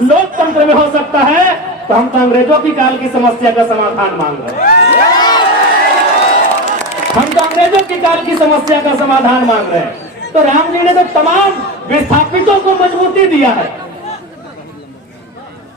लोकतंत्र में हो सकता है, तो हम तो अंग्रेजों की काल की समस्या का समाधान मांग रहे हैं। हम तो अंग्रेजों की काल की समस्या का समाधान मांग रहे हैं। तो राम जी ने तो तमाम विस्थापितों को मजबूती दिया है,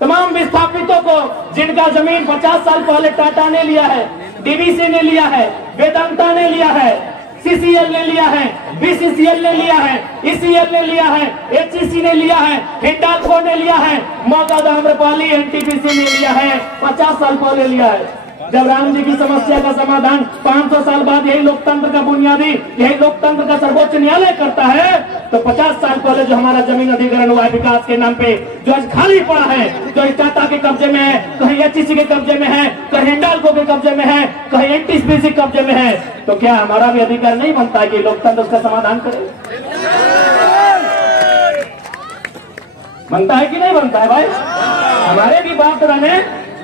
तमाम विस्थापितों को, जिनका जमीन 50 साल पहले टाटा ने लिया है, डीवीसी ने लिया है, वेदांता ने लिया है, सीसीएल ने लिया है, बीसीसीएल ने लिया है, ईसीएल ने लिया है, एचईसी ने लिया है, हिंडाल्को ने लिया है, मौजूदा आम्रपाली एनटीपीसी ने लिया है, 50 साल पहले लिया है। जब राम जी की समस्या का समाधान 500 साल बाद यही लोकतंत्र का बुनियादी, यही लोकतंत्र का सर्वोच्च न्यायालय करता है, तो 50 साल पहले जो हमारा जमीन अधिग्रहण हुआ है विकास के नाम पे, जो आज खाली पड़ा है, जो टाटा के कब्जे में है, कहीं एचईसी के कब्जे में है, कहीं हिंडाल्को के कब्जे में है, कहीं एनटीपीसी कब्जे में है, तो क्या हमारा भी अधिकार नहीं बनता है कि लोकतंत्र उसका समाधान करे? बनता है कि नहीं बनता है भाई? हमारे भी बाप दादा ने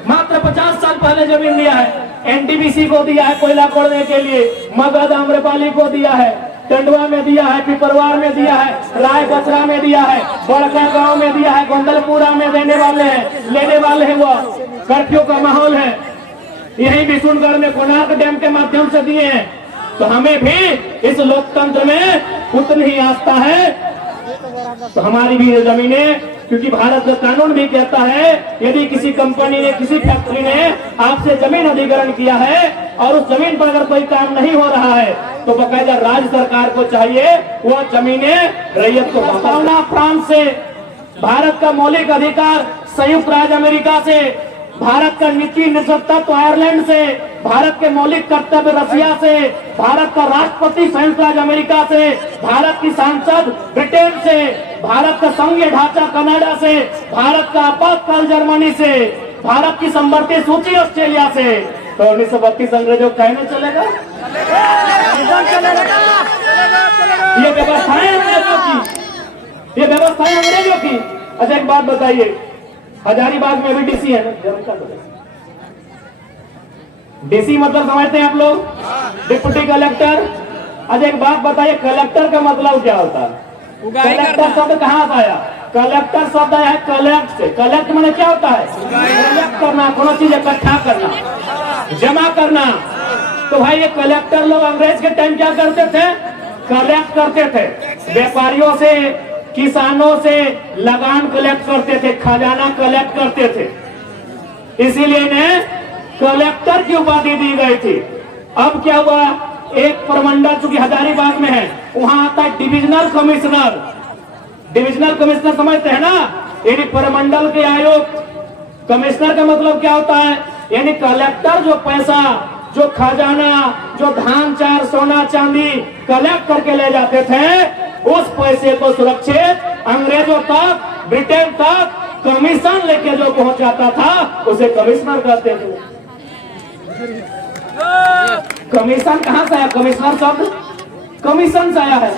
मात्र 50 साल पहले जमीन दिया है, एनटीपीसी को दिया है कोयला खोदने के लिए, मगध आम्रपाली को दिया है, टंडवा में दिया है, पिपरवार में दिया है, राय बसरा में दिया है, बड़का गांव में दिया है, गोंदलपुरा में देने वाले हैं, लेने वाले हैं। वो कर्फ्यू का माहौल है, यही विशुनगढ़ में कोणार्क डैम के माध्यम से दिए हैं। तो हमें भी इस लोकतंत्र में उतनी ही आस्था है। तो हमारी भी जमीनें, क्योंकि भारत का कानून भी कहता है, यदि किसी कंपनी ने, किसी फैक्ट्री ने आपसे जमीन अधिग्रहण किया है और उस जमीन पर अगर कोई काम नहीं हो रहा है, तो बकायदा राज्य सरकार को चाहिए वो जमीनें रैयत को बताना। फ्रांस से भारत का मौलिक अधिकार, संयुक्त राज्य अमेरिका से भारत का नीति निर्देशक आयरलैंड से, भारत के मौलिक कर्तव्य रसिया से, भारत का राष्ट्रपति संयुक्त राज्य अमेरिका से, भारत की सांसद ब्रिटेन से, भारत का संघीय ढांचा कनाडा से, भारत का आपातकाल जर्मनी से, भारत की संवर्ती सूची ऑस्ट्रेलिया से। तो 1932 अंग्रेजों का कहने चलेगा? ये व्यवस्थाएं अंग्रेजों की, ये व्यवस्थाएं अंग्रेजों की। अच्छा एक बात बताइए, हजारीबाग में भी डीसी है ना? डीसी मतलब समझते हैं आप लोग? Deputy collector. अच्छा एक बात बताइए, कलेक्टर का मतलब क्या होता है? कलेक्टर शब्द कहाँ से आया? कलेक्टर शब्द आया है कलेक्ट से। कलेक्ट माने क्या होता है? कलेक्ट करना, कोनो चीज इकट्ठा करना, जमा करना। तो भाई ये कलेक्टर लोग अंग्रेज के टाइम क्या करते थे? कलेक्ट करते थे, व्यापारियों से, किसानों से लगान कलेक्ट करते थे, खजाना कलेक्ट करते थे, इसीलिए इन्हें कलेक्टर की उपाधि दी गई थी। अब क्या हुआ, एक प्रमंडल चूंकि हजारीबाग में है, वहां आता है डिविजनल कमिश्नर। डिविजनल कमिश्नर समझते हैं ना? यानी प्रमंडल के आयुक्त। कमिश्नर का मतलब क्या होता है? यानी कलेक्टर जो पैसा, जो खजाना, जो धान चार, सोना चांदी कलेक्ट करके ले जाते थे, उस पैसे को सुरक्षित अंग्रेजों तक, ब्रिटेन तक कमीशन लेके जो पहुंचाता था उसे कमिश्नर कहते थे। कमीशन कहां से आया? कमिश्नर शब्द कमीशन से आया है।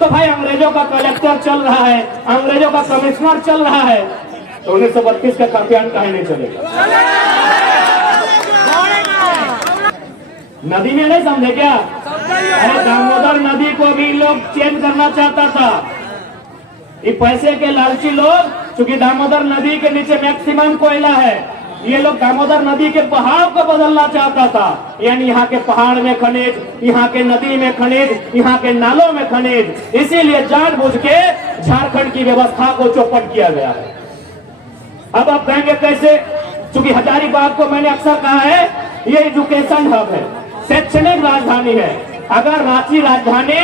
तो भाई अंग्रेजों का कलेक्टर चल रहा है, अंग्रेजों का कमिश्नर चल रहा है, तो 1932 का काव्यान कहीं नहीं चलेगा। नदी में नहीं समझे क्या? अरे दामोदर नदी को भी लोग चेंज करना चाहता था। ये पैसे के लालची लोग, क्योंकि दामोदर नदी के नीचे मैक्सिमम कोयला है, ये लोग दामोदर नदी के बहाव को बदलना चाहता था। यानी यहाँ के पहाड़ में खनिज, यहाँ के नदी में खनिज, यहाँ के नालों में खनिज, इसीलिए जानबूझ के झारखंड की व्यवस्था को चौपट किया गया है। अब आप कहेंगे कैसे? क्योंकि हजारीबाग को मैंने अक्सर कहा है ये एजुकेशन हब है, शैक्षणिक राजधानी है। अगर रांची राजधानी,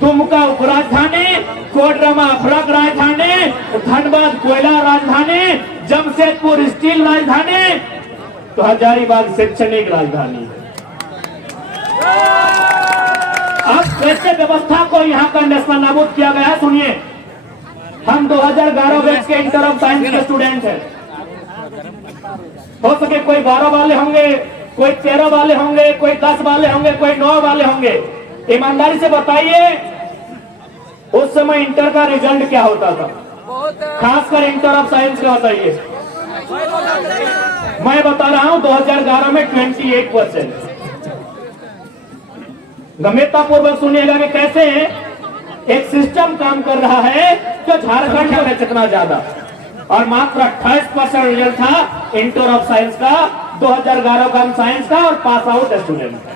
दुमका उपराजधानी, कोडरमा अफरक राजधानी, धनबाद कोयला राजधानी, जमशेदपुर स्टील राजधानी, तो हजारीबाग शैक्षणिक राजधानी है। अब कैसे व्यवस्था को यहाँ का नेशनल नाबूद किया गया है सुनिए। हम 2011 बैच के इंटर ऑफ साइंस के स्टूडेंट हैं। हो सके कोई 12 वाले होंगे, कोई 13 वाले होंगे, कोई 10 वाले होंगे, कोई 9 वाले होंगे। ईमानदारी से बताइए उस समय इंटर का रिजल्ट क्या होता था? खासकर इंटर ऑफ साइंस का बताइए। मैं बता रहा हूं 2011 में 28%। गंभीरतापूर्वक सुनिएगा कि कैसे एक सिस्टम काम कर रहा है जो झारखंड में कितना ज्यादा। और मात्र 28% रिजल्ट था इंटर ऑफ साइंस का 2011 का साइंस का और पास आउट स्टूडेंट का।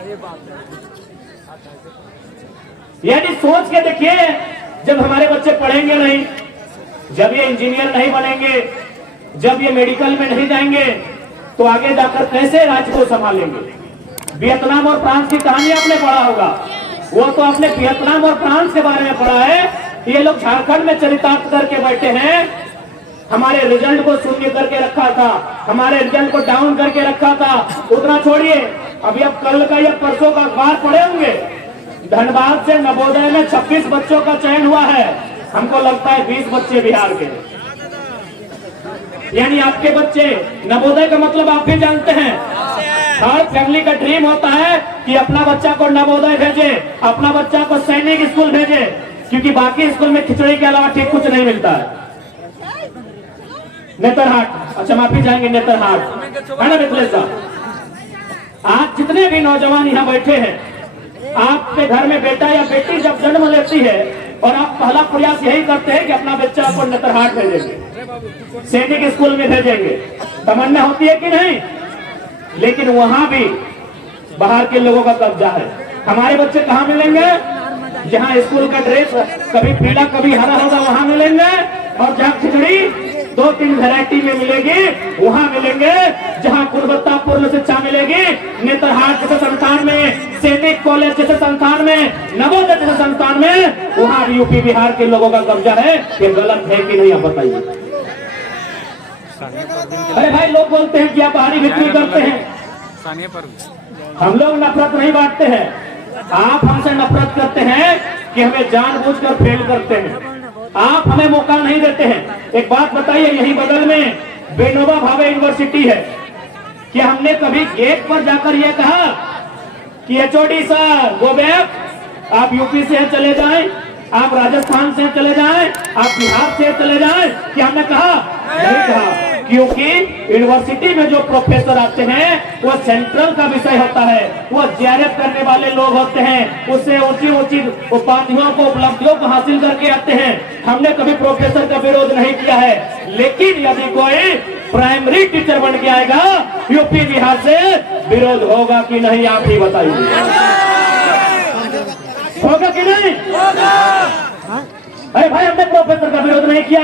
यानी सोच के देखिए, जब हमारे बच्चे पढ़ेंगे नहीं, जब ये इंजीनियर नहीं बनेंगे, जब ये मेडिकल में नहीं जाएंगे, तो आगे जाकर कैसे राज्य को संभालेंगे। वियतनाम और फ्रांस की कहानी आपने पढ़ा होगा, वो तो आपने वियतनाम और फ्रांस के बारे में पढ़ा है। ये लोग झारखंड में चरितार्थ करके बैठे हैं, हमारे रिजल्ट को शून्य करके रखा था, हमारे रिजल्ट को डाउन करके रखा था। उतना छोड़िए, अभी अब कल का या परसों का अखबार पढ़े होंगे, धनबाद से नवोदय में 26 बच्चों का चयन हुआ है। हमको लगता है 20 बच्चे बिहार के। यानी आपके बच्चे, नवोदय का मतलब आप भी जानते हैं, हर फैमिली का ड्रीम होता है कि अपना बच्चा को नवोदय भेजे, अपना बच्चा को सैनिक स्कूल भेजे, क्योंकि बाकी स्कूल में खिचड़ी के अलावा ठीक कुछ नहीं मिलता है। नेतरहाट, अच्छा माफी जाएंगे, नेतरहाट है ना मिथिलेश साहब। आज जितने भी नौजवान यहाँ बैठे हैं, आपके घर में बेटा या बेटी जब जन्म लेती है और आप पहला प्रयास यही करते हैं कि अपना बच्चा को नेतरहाट भेजेंगे, सैनिक स्कूल में भेजेंगे। तमन्ना होती है कि नहीं? लेकिन वहां भी बाहर के लोगों का कब्जा है। हमारे बच्चे कहाँ मिलेंगे? जहाँ स्कूल का ड्रेस कभी पीला कभी हरा होगा वहां मिलेंगे, और जहाँ खिचड़ी 2-3 वैरायटी में मिलेगी वहां मिलेंगे। जहां गुणवत्तापूर्ण शिक्षा मिलेगी, नेतरहाट जैसे संस्थान में, सैनिक कॉलेज जैसे संस्थान में, नवोदय जैसे संस्थान में, वहां भी यूपी बिहार के लोगों का कब्जा है। ये गलत है कि नहीं, आप बताइए। अरे भाई, लोग बोलते हैं कि आप बाहरी बिक्री करते हैं। हम लोग नफरत नहीं बांटते हैं, आप हमसे नफरत करते हैं कि हमें जानबूझकर फेल करते हैं, आप हमें मौका नहीं देते हैं। एक बात बताइए, यही बगल में विनोबा भावे यूनिवर्सिटी है, कि हमने कभी गेट पर जाकर यह कहा कि एचओडी सर गो बैक, आप यूपी से चले जाएं, आप राजस्थान से चले जाएं, आप बिहार से चले जाएं? कि हमने कहा? नहीं कहा, क्योंकि यूनिवर्सिटी में जो प्रोफेसर आते हैं वो सेंट्रल का विषय होता है, वो जेआरएफ करने वाले लोग होते हैं, उससे ऊंची ऊंची उपाधियों को, उपलब्धियों को हासिल करके आते हैं। हमने कभी प्रोफेसर का विरोध नहीं किया है, लेकिन यदि कोई प्राइमरी टीचर बन के आएगा यूपी बिहार से, विरोध होगा कि नहीं, आप ही बताइए। होगा कि नहीं? अरे भाई, हमने प्रोफेसर का विरोध नहीं किया।